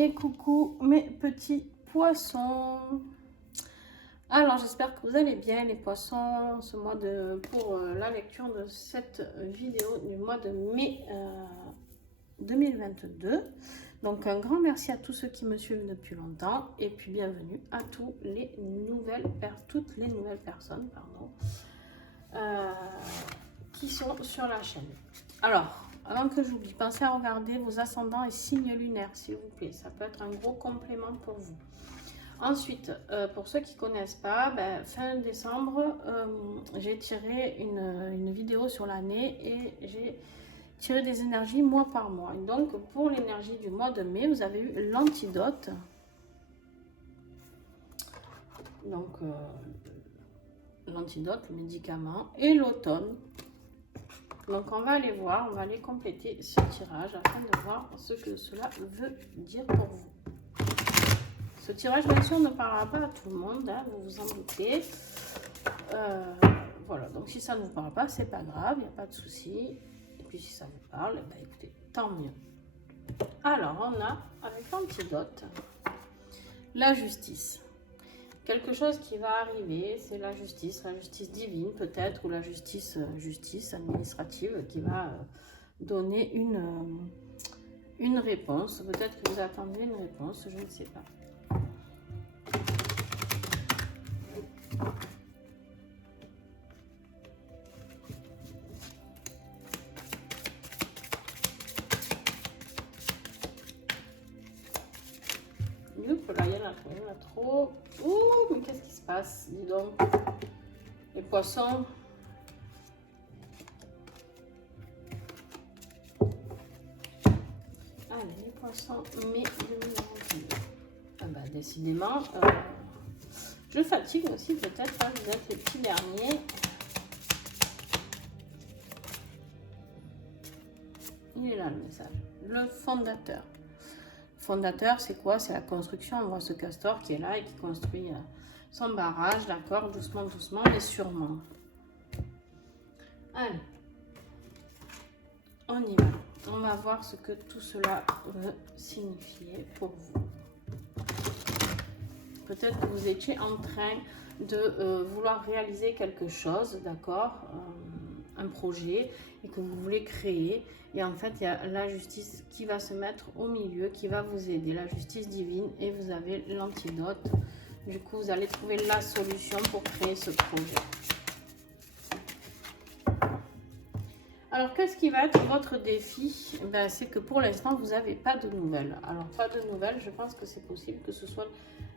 Et coucou mes petits poissons. Alors j'espère que vous allez bien les poissons ce mois pour la lecture de cette vidéo du mois de mai 2022. Donc un grand merci à tous ceux qui me suivent depuis longtemps et puis bienvenue à toutes les nouvelles personnes qui sont sur la chaîne. Alors avant que j'oublie, pensez à regarder vos ascendants et signes lunaires, s'il vous plaît. Ça peut être un gros complément pour vous. Ensuite, pour ceux qui ne connaissent pas, fin décembre, j'ai tiré une vidéo sur l'année et j'ai tiré des énergies mois par mois. Et donc, pour l'énergie du mois de mai, vous avez eu l'antidote. Donc, l'antidote, le médicament, et l'automne. Donc on va aller voir, on va aller compléter ce tirage afin de voir ce que cela veut dire pour vous. Ce tirage bien sûr ne parlera pas à tout le monde, hein, vous vous en doutez. Voilà, donc si ça ne vous parle pas, c'est pas grave, il n'y a pas de souci. Et puis si ça vous parle, écoutez, tant mieux. Alors on a avec l'antidote la justice. Quelque chose qui va arriver, c'est la justice divine peut-être, ou la justice administrative qui va donner une réponse. Peut-être que vous attendez une réponse, je ne sais pas. Là, il y en a trop. Ouh, mais qu'est-ce qui se passe? Dis donc. Les poissons. Allez, les poissons, mai 2022. Ah bah, décidément, je fatigue aussi peut-être, hein, vous êtes les petits derniers. Il est là le message. Le fondateur. Fondateur, c'est quoi? C'est la construction. On voit ce castor qui est là et qui construit son barrage, d'accord, doucement, doucement, mais sûrement. Allez, on y va. On va voir ce que tout cela veut signifier pour vous. Peut-être que vous étiez en train de vouloir réaliser quelque chose, d'accord, un projet, et que vous voulez créer. Et en fait, il y a la justice qui va se mettre au milieu, qui va vous aider, la justice divine, et vous avez l'antidote. Du coup, vous allez trouver la solution pour créer ce projet. Alors, qu'est-ce qui va être votre défi? C'est que pour l'instant, vous n'avez pas de nouvelles. Alors, pas de nouvelles, je pense que c'est possible que ce soit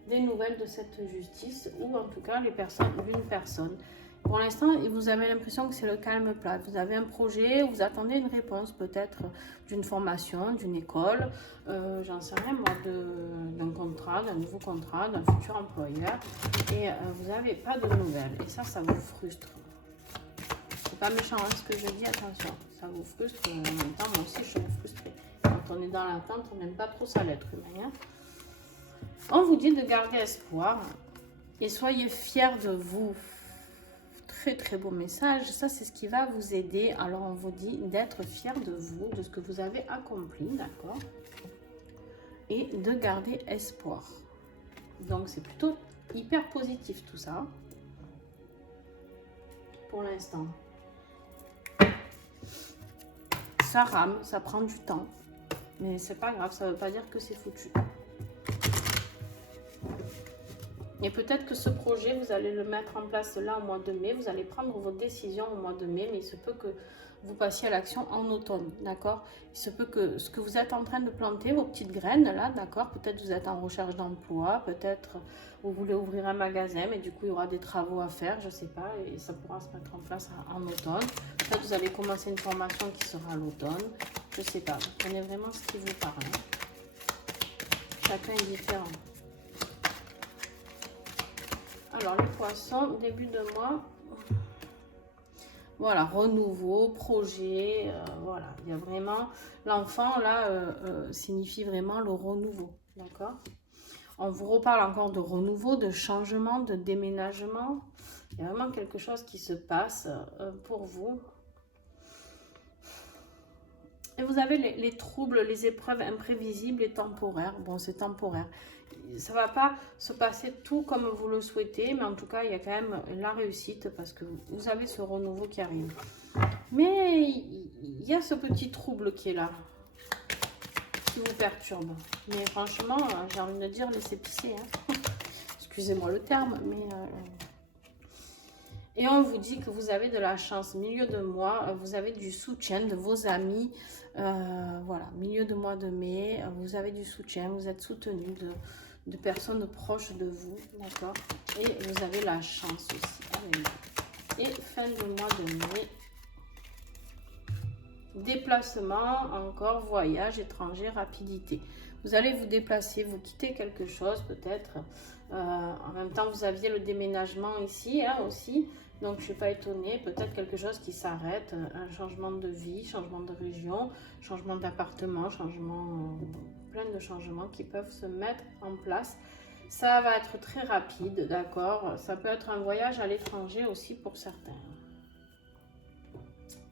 des nouvelles de cette justice, ou en tout cas, d'une personne. Pour l'instant, vous avez l'impression que c'est le calme plat. Vous avez un projet, vous attendez une réponse peut-être d'une formation, d'une école, j'en sais rien moi, d'un contrat, d'un nouveau contrat, d'un futur employeur. Et vous n'avez pas de nouvelles. Et ça vous frustre. C'est pas méchant hein, ce que je dis, attention. Ça vous frustre. En même temps, moi aussi, je suis frustrée. Quand on est dans l'attente, on n'aime pas trop ça, l'être humain. Hein. On vous dit de garder espoir et soyez fiers de vous. Très très beau message, ça c'est ce qui va vous aider. Alors on vous dit d'être fier de vous, de ce que vous avez accompli, d'accord, et de garder espoir. Donc c'est plutôt hyper positif tout ça pour l'instant. Ça rame, ça prend du temps, mais c'est pas grave, ça veut pas dire que c'est foutu. Et peut-être que ce projet, vous allez le mettre en place là au mois de mai. Vous allez prendre vos décisions au mois de mai, mais il se peut que vous passiez à l'action en automne, d'accord? Il se peut que ce que vous êtes en train de planter, vos petites graines là, d'accord? Peut-être vous êtes en recherche d'emploi, peut-être vous voulez ouvrir un magasin, mais du coup il y aura des travaux à faire, je sais pas, et ça pourra se mettre en place en automne. Peut-être vous allez commencer une formation qui sera à l'automne, je sais pas. Vous prenez vraiment ce qui vous parle. Chacun est différent. Alors, les poissons, début de mois, voilà, renouveau, projet, voilà. Il y a vraiment, l'enfant, là, signifie vraiment le renouveau, d'accord? On vous reparle encore de renouveau, de changement, de déménagement. Il y a vraiment quelque chose qui se passe pour vous. Et vous avez les troubles, les épreuves imprévisibles et temporaires. Bon, c'est temporaire. Ça ne va pas se passer tout comme vous le souhaitez, mais en tout cas, il y a quand même la réussite parce que vous avez ce renouveau qui arrive. Mais il y a ce petit trouble qui est là, qui vous perturbe. Mais franchement, j'ai envie de dire, laissez pisser. Hein. Excusez-moi le terme, mais... Et on vous dit que vous avez de la chance. Milieu de mois, vous avez du soutien de vos amis. Voilà, milieu de mois de mai, vous avez du soutien. Vous êtes soutenu de personnes proches de vous. D'accord. Et vous avez la chance aussi. Et fin de mois de mai. Déplacement, encore, voyage, étranger, rapidité. Vous allez vous déplacer, vous quittez quelque chose peut-être. En même temps, vous aviez le déménagement ici hein, aussi. Donc, je ne suis pas étonnée. Peut-être quelque chose qui s'arrête. Un changement de vie, changement de région, changement d'appartement, changement, plein de changements qui peuvent se mettre en place. Ça va être très rapide, d'accord. Ça peut être un voyage à l'étranger aussi pour certains.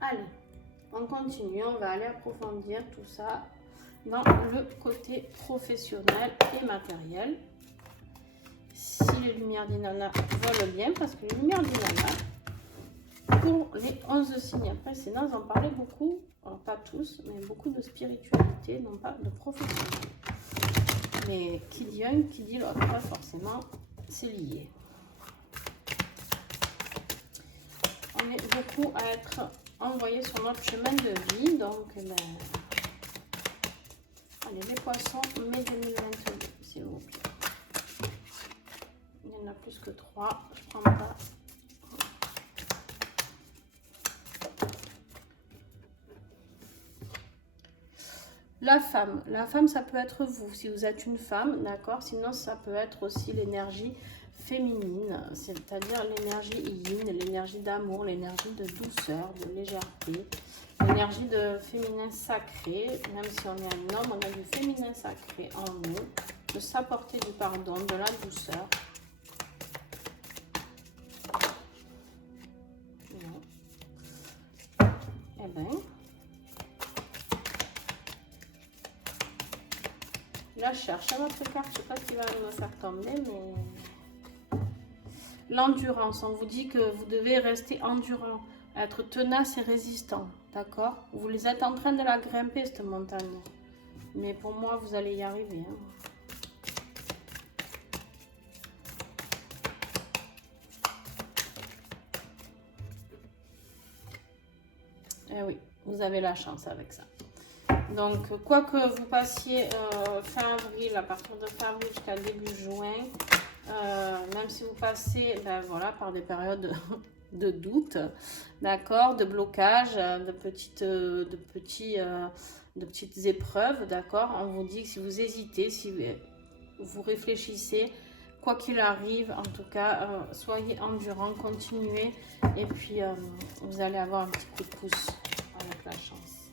Allez. On continue, on va aller approfondir tout ça dans le côté professionnel et matériel. Si les lumières d'Inanna veulent bien, parce que les lumières d'Inanna, pour les 11 signes précédents, j'en parlais beaucoup, alors pas tous, mais beaucoup de spiritualité, non pas de professionnel. Mais qui dit un, qui dit l'autre, pas forcément, c'est lié. On est beaucoup à être envoyé sur notre chemin de vie. Donc, ben, allez, les poissons, mai 2022, s'il vous plaît. Il y en a plus que 3. Je prends pas. La femme, ça peut être vous, si vous êtes une femme, d'accord. Sinon, ça peut être aussi l'énergie féminine, c'est-à-dire l'énergie yin, l'énergie d'amour, l'énergie de douceur, de légèreté, l'énergie de féminin sacré. Même si on est un homme, on a du féminin sacré en nous, de s'apporter du pardon, de la douceur. Eh bien, là, je cherche à votre carte, je ne sais pas ce qui va me faire tomber, mais... L'endurance, on vous dit que vous devez rester endurant, être tenace et résistant, d'accord? Vous les êtes en train de la grimper, cette montagne. Mais pour moi, vous allez y arriver. Hein. Eh oui, vous avez la chance avec ça. Donc, quoi que vous passiez fin avril, à partir de fin avril jusqu'à début juin, même si vous passez ben, voilà, par des périodes de doute, d'accord, de blocage, de petites épreuves, d'accord, on vous dit que si vous hésitez, si vous réfléchissez, quoi qu'il arrive, en tout cas, soyez endurant, continuez, et puis vous allez avoir un petit coup de pouce avec la chance.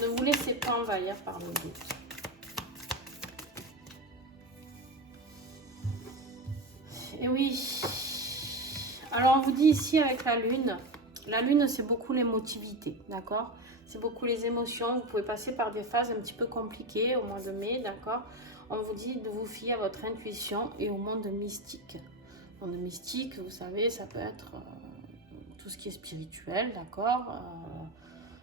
Ne vous laissez pas envahir par le doute. Et oui, alors on vous dit ici avec la lune c'est beaucoup l'émotivité, d'accord? C'est beaucoup les émotions, vous pouvez passer par des phases un petit peu compliquées au mois de mai, d'accord? On vous dit de vous fier à votre intuition et au monde mystique. Le monde mystique, vous savez, ça peut être tout ce qui est spirituel, d'accord?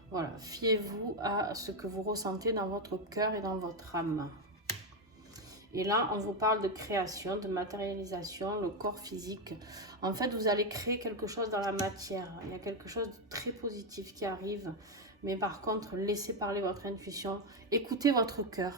Voilà, fiez-vous à ce que vous ressentez dans votre cœur et dans votre âme. Et là, on vous parle de création, de matérialisation, le corps physique. En fait, vous allez créer quelque chose dans la matière. Il y a quelque chose de très positif qui arrive. Mais par contre, laissez parler votre intuition. Écoutez votre cœur.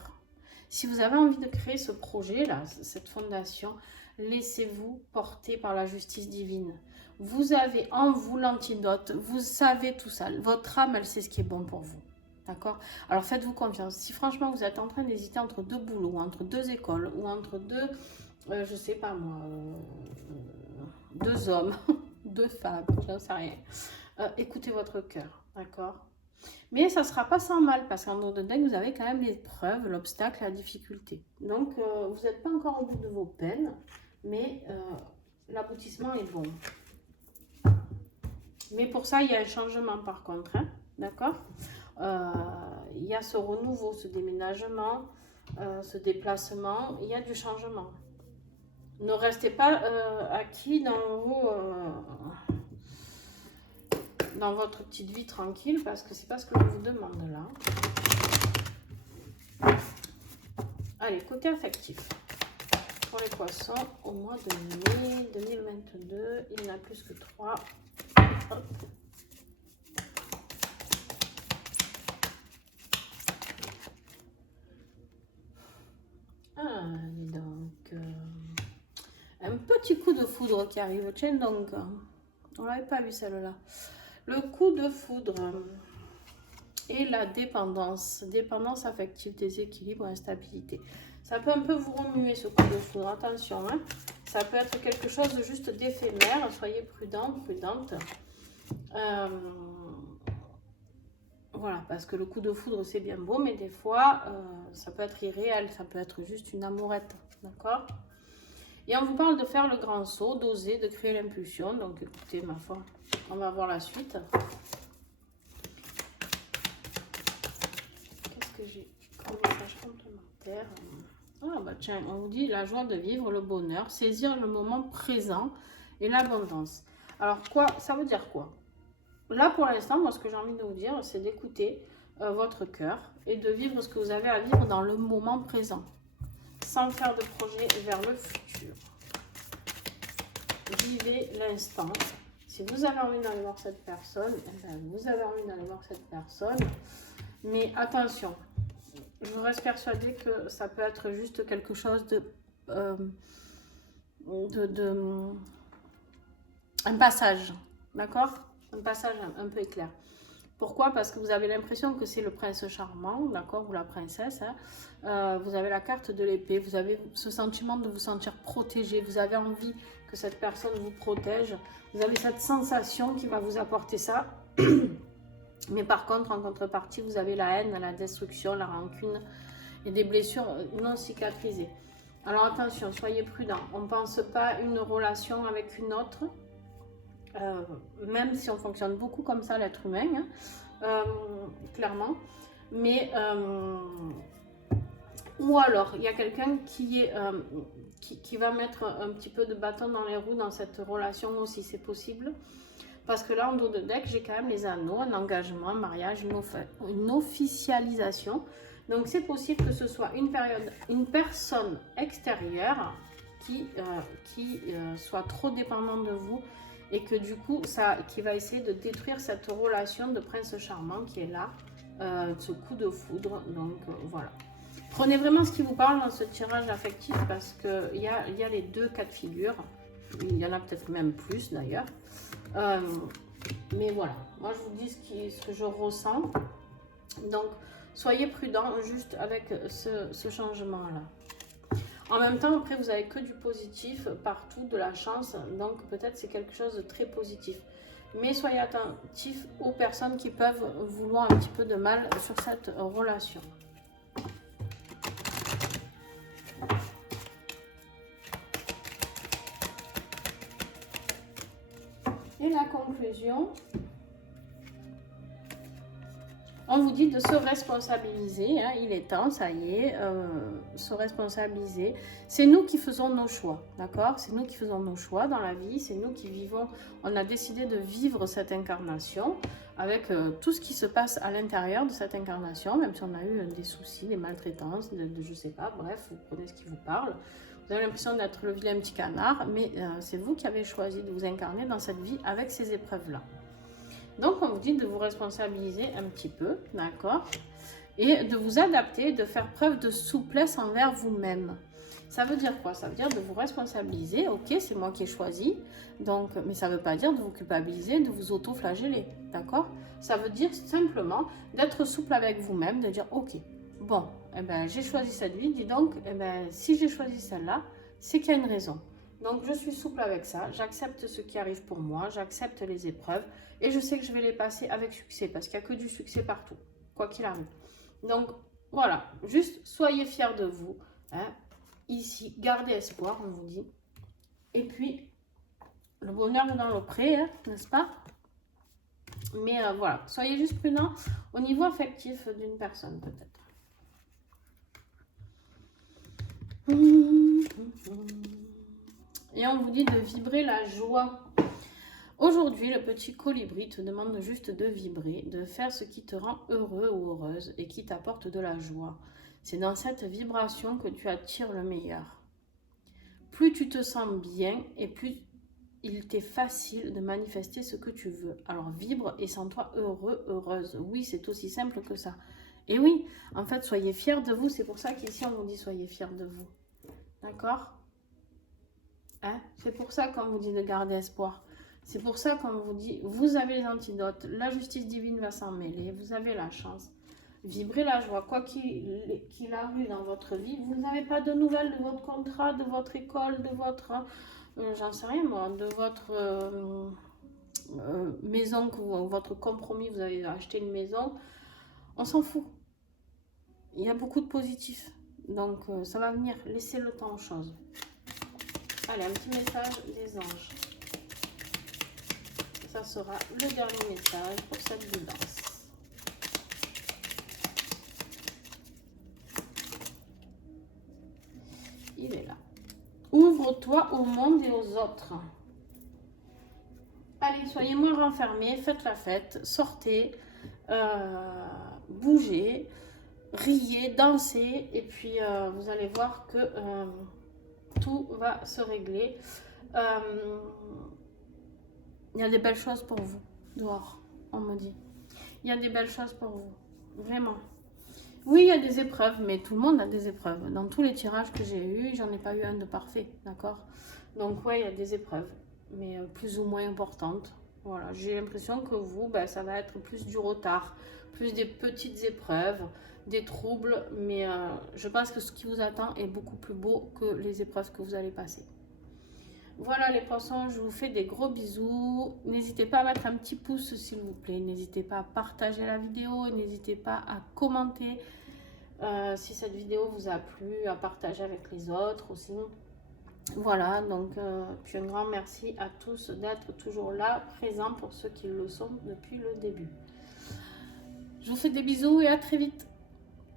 Si vous avez envie de créer ce projet-là, cette fondation, laissez-vous porter par la justice divine. Vous avez en vous l'antidote. Vous savez tout ça. Votre âme, elle sait ce qui est bon pour vous. D'accord? Alors faites-vous confiance. Si franchement vous êtes en train d'hésiter entre deux boulots, entre deux écoles ou entre deux, je sais pas moi, deux hommes, deux femmes, j'en sais rien. Écoutez votre cœur, d'accord? Mais ça ne sera pas sans mal parce qu'en dedans vous avez quand même l'épreuve, l'obstacle, la difficulté. Donc vous n'êtes pas encore au bout de vos peines, mais l'aboutissement est bon. Mais pour ça, il y a un changement par contre, hein, d'accord? il y a ce renouveau, ce déménagement, ce déplacement, il y a du changement. Ne restez pas acquis dans votre petite vie tranquille, parce que c'est pas ce que je vous demande là. Allez, côté affectif. Pour les poissons, au mois de mai 2022, il y en a plus que 3. Hop. Ah, dis donc. Un petit coup de foudre qui arrive. Tiens donc. On l'avait pas vu celle-là. Le coup de foudre et la dépendance. Dépendance affective, déséquilibre, instabilité. Ça peut un peu vous remuer ce coup de foudre. Attention, hein. Ça peut être quelque chose de juste d'éphémère. Soyez prudent, prudente. Voilà, parce que le coup de foudre, c'est bien beau, mais des fois, ça peut être irréel. Ça peut être juste une amourette. D'accord ? Et on vous parle de faire le grand saut, d'oser, de créer l'impulsion. Donc, écoutez, ma foi, on va voir la suite. Qu'est-ce que j'ai comme message complémentaire? Ah, bah tiens, on vous dit la joie de vivre, le bonheur, saisir le moment présent et l'abondance. Alors, quoi, ça veut dire quoi? Là, pour l'instant, moi, ce que j'ai envie de vous dire, c'est d'écouter votre cœur et de vivre ce que vous avez à vivre dans le moment présent, sans faire de projet vers le futur. Vivez l'instant. Si vous avez envie d'aller voir cette personne, eh bien, vous avez envie d'aller voir cette personne. Mais attention, je reste persuadée que ça peut être juste quelque chose un passage, d'accord? Un passage un peu éclair. Pourquoi? Parce que vous avez l'impression que c'est le prince charmant, d'accord, ou la princesse. Hein. Vous avez la carte de l'épée, vous avez ce sentiment de vous sentir protégé, vous avez envie que cette personne vous protège. Vous avez cette sensation qui va vous apporter ça. Mais par contre, en contrepartie, vous avez la haine, la destruction, la rancune et des blessures non cicatrisées. Alors attention, soyez prudents. On ne pense pas une relation avec une autre. Même si on fonctionne beaucoup comme ça, l'être humain, hein, clairement. Mais, ou alors, il y a quelqu'un qui va mettre un petit peu de bâton dans les roues dans cette relation aussi, c'est possible. Parce que là, en dos de deck, j'ai quand même les anneaux, un engagement, un mariage, une officialisation. Donc, c'est possible que ce soit une personne extérieure qui soit trop dépendante de vous et que du coup, qui va essayer de détruire cette relation de prince charmant qui est là, ce coup de foudre. Donc, voilà. Prenez vraiment ce qui vous parle dans ce tirage affectif parce qu'il y a les deux cas de figure. Il y en a peut-être même plus d'ailleurs. Mais voilà, moi je vous dis ce que je ressens. Donc, soyez prudents juste avec ce changement-là. En même temps, après, vous n'avez que du positif partout, de la chance. Donc, peut-être c'est quelque chose de très positif. Mais soyez attentifs aux personnes qui peuvent vouloir un petit peu de mal sur cette relation. Et la conclusion, on vous dit de se responsabiliser, hein, il est temps, ça y est, se responsabiliser. C'est nous qui faisons nos choix, d'accord? C'est nous qui faisons nos choix dans la vie, c'est nous qui vivons, on a décidé de vivre cette incarnation avec tout ce qui se passe à l'intérieur de cette incarnation, même si on a eu des soucis, des maltraitances, je sais pas, bref, vous prenez ce qui vous parle. Vous avez l'impression d'être le vilain petit canard, mais c'est vous qui avez choisi de vous incarner dans cette vie avec ces épreuves-là. Donc, on vous dit de vous responsabiliser un petit peu, d'accord? Et de vous adapter, de faire preuve de souplesse envers vous-même. Ça veut dire quoi? Ça veut dire de vous responsabiliser. Ok, c'est moi qui ai choisi. Donc, mais ça ne veut pas dire de vous culpabiliser, de vous auto-flageller, d'accord? Ça veut dire simplement d'être souple avec vous-même, de dire ok, bon, eh ben, j'ai choisi cette vie, dis donc, eh ben, si j'ai choisi celle-là, c'est qu'il y a une raison. Donc, je suis souple avec ça, j'accepte ce qui arrive pour moi, j'accepte les épreuves et je sais que je vais les passer avec succès parce qu'il n'y a que du succès partout, quoi qu'il arrive. Donc, voilà, juste soyez fiers de vous. Hein. Ici, gardez espoir, on vous dit. Et puis, le bonheur est dans le pré, hein, n'est-ce pas? Mais voilà, soyez juste prudent au niveau affectif d'une personne peut-être. Et on vous dit de vibrer la joie. Aujourd'hui, le petit colibri te demande juste de vibrer, de faire ce qui te rend heureux ou heureuse et qui t'apporte de la joie. C'est dans cette vibration que tu attires le meilleur. Plus tu te sens bien et plus il t'est facile de manifester ce que tu veux. Alors vibre et sens-toi heureux, heureuse. Oui, c'est aussi simple que ça. Et oui, en fait, soyez fiers de vous. C'est pour ça qu'ici, on vous dit soyez fiers de vous. D'accord? Hein? C'est pour ça qu'on vous dit de garder espoir. C'est pour ça qu'on vous dit, vous avez les antidotes. La justice divine va s'en mêler. Vous avez la chance. Vibrez la joie. Quoi qu'il arrive dans votre vie, vous n'avez pas de nouvelles de votre contrat, de votre école, de votre... j'en sais rien moi, de votre maison, votre compromis, vous avez acheté une maison, on s'en fout. Il y a beaucoup de positifs, donc ça va venir, laissez le temps aux choses. Allez, un petit message des anges. Ça sera le dernier message pour cette guidance. Il est là. Ouvre-toi au monde et aux autres. Allez, soyez moins renfermés, faites la fête, sortez, bougez, riez, dansez, et puis vous allez voir que tout va se régler. Il y a des belles choses pour vous, dehors, on me dit. Il y a des belles choses pour vous, vraiment. Oui, il y a des épreuves, mais tout le monde a des épreuves. Dans tous les tirages que j'ai eus, j'en ai pas eu un de parfait, d'accord? Donc, ouais, il y a des épreuves, mais plus ou moins importantes. Voilà, j'ai l'impression que vous, ben, ça va être plus du retard, plus des petites épreuves, des troubles, mais je pense que ce qui vous attend est beaucoup plus beau que les épreuves que vous allez passer. Voilà les poissons, je vous fais des gros bisous. N'hésitez pas à mettre un petit pouce s'il vous plaît. N'hésitez pas à partager la vidéo. N'hésitez pas à commenter si cette vidéo vous a plu, à partager avec les autres aussi. Voilà, donc puis un grand merci à tous d'être toujours là, présents pour ceux qui le sont depuis le début. Je vous fais des bisous et à très vite.